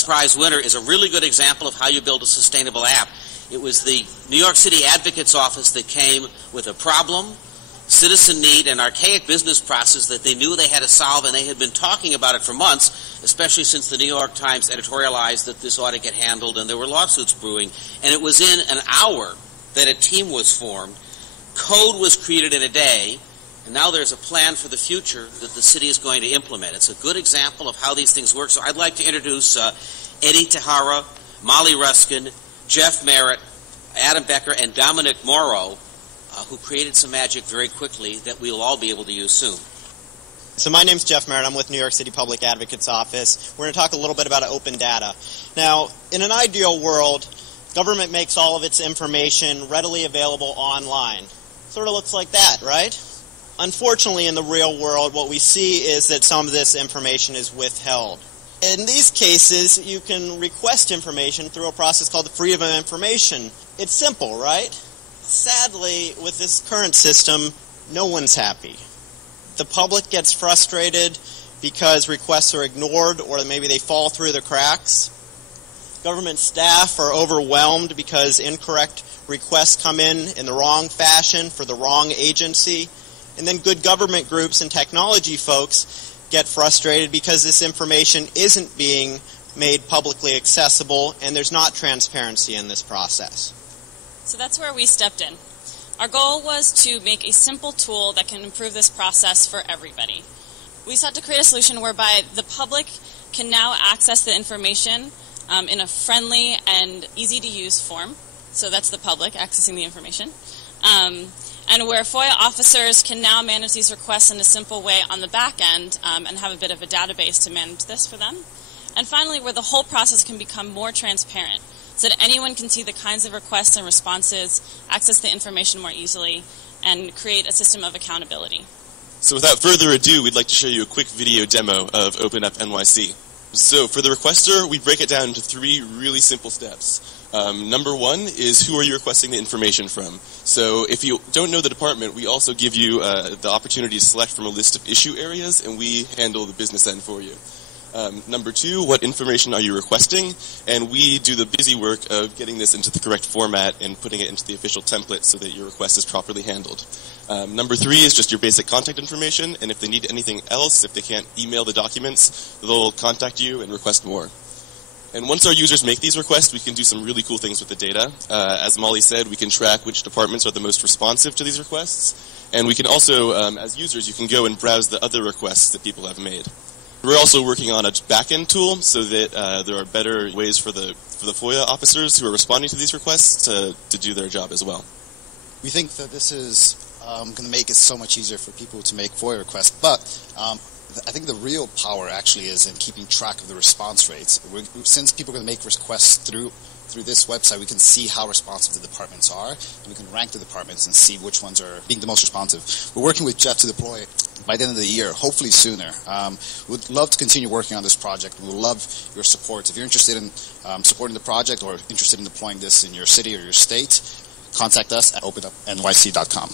this prize winner is a really good example of how you build a sustainable app. It was the New York City Advocate's Office that came with a problem, citizen need, and archaic business process that they knew they had to solve, and they had been talking about it for months, especially since the New York Times editorialized that this ought to get handled, and there were lawsuits brewing. And it was in an hour that a team was formed. Code was created in a day, and now there's a plan for the future that the city is going to implement. It's a good example of how these things work. So I'd like to introduce Eddie Tahara, Molly Ruskin, Jeff Merritt, Adam Becker, and Dominic Morrow, who created some magic very quickly that we'll all be able to use soon. So my name's Jeff Merritt. I'm with New York City Public Advocate's Office. We're going to talk a little bit about open data. Now, in an ideal world, government makes all of its information readily available online. Sort of looks like that, right? Unfortunately, in the real world, what we see is that some of this information is withheld. In these cases, you can request information through a process called the Freedom of Information. It's simple, right? Sadly, with this current system, no one's happy. The public gets frustrated because requests are ignored or maybe they fall through the cracks. Government staff are overwhelmed because incorrect requests come in the wrong fashion for the wrong agency. And then good government groups and technology folks get frustrated because this information isn't being made publicly accessible and there's not transparency in this process. So that's where we stepped in. Our goal was to make a simple tool that can improve this process for everybody. We sought to create a solution whereby the public can now access the information in a friendly and easy-to-use form. So that's the public accessing the information. And where FOIA officers can now manage these requests in a simple way on the back end and have a bit of a database to manage this for them. And finally, where the whole process can become more transparent so that anyone can see the kinds of requests and responses, access the information more easily, and create a system of accountability. So without further ado, we'd like to show you a quick video demo of OpenUp NYC. So for the requester, we break it down into 3 really simple steps. Number 1 is who are you requesting the information from. So if you don't know the department, we also give you the opportunity to select from a list of issue areas, and we handle the business end for you. Number 2, what information are you requesting? And we do the busy work of getting this into the correct format and putting it into the official template so that your request is properly handled. Number 3 is just your basic contact information, and if they need anything else, if they can't email the documents, they'll contact you and request more. And once our users make these requests, we can do some really cool things with the data. As Molly said, we can track which departments are the most responsive to these requests, and we can also, as users, you can go and browse the other requests that people have made. We're also working on a back-end tool so that there are better ways for the FOIA officers who are responding to these requests to do their job as well. We think that this is going to make it so much easier for people to make FOIA requests, but I think the real power actually is in keeping track of the response rates. Since people are going to make requests through this website, we can see how responsive the departments are, and we can rank the departments and see which ones are being the most responsive. We're working with Jeff to deploy by the end of the year, hopefully sooner. We'd love to continue working on this project. We would love your support. If you're interested in supporting the project or interested in deploying this in your city or your state, contact us at openupnyc.com.